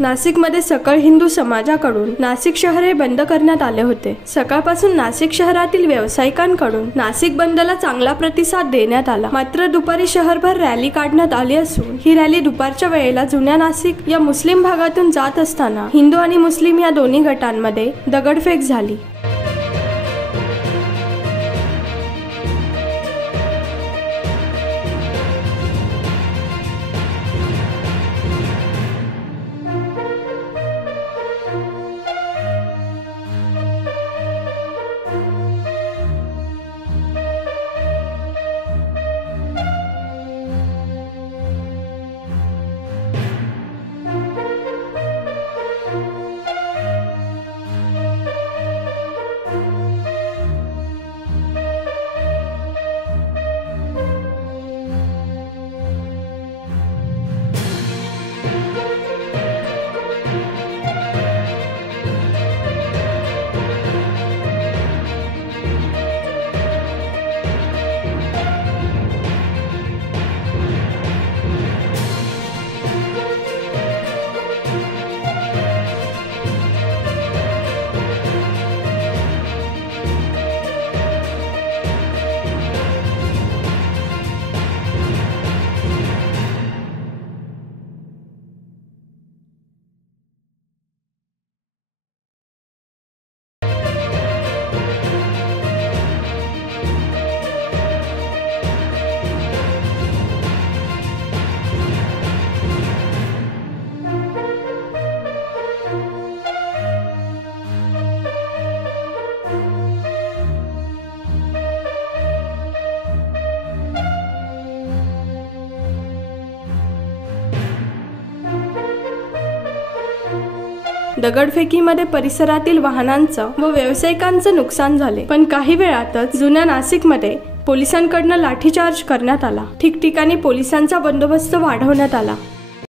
नाशिकमध्ये सकळ हिंदू समाजाकडून नाशिक शहर हे बंद करण्यात आले होते। सकाळपासून नाशिक शहरातील व्यावसायिकांकडून नाशिक बंदला चांगला प्रतिसाद देण्यात आला। मात्र दुपारी शहरभर रॅली काढण्यात आली असून ही रॅली दुपारच्या वेळेला जुन्या नाशिक या मुस्लिम भागातून जात असताना हिंदू आणि मुस्लिम या दोन्ही गटांमध्ये दगडफेक झाली। दगडफेकीमध्ये परिसरातील वाहनांचं व व्यावसायिकांचं नुकसान झाले, पण काही वेळातच जुन्या नाशिकमध्ये पोलिसांकडून लाठीचार्ज करण्यात आला। ठिकठिकाणी पोलिसांचा बंदोबस्त वाढवण्यात आला।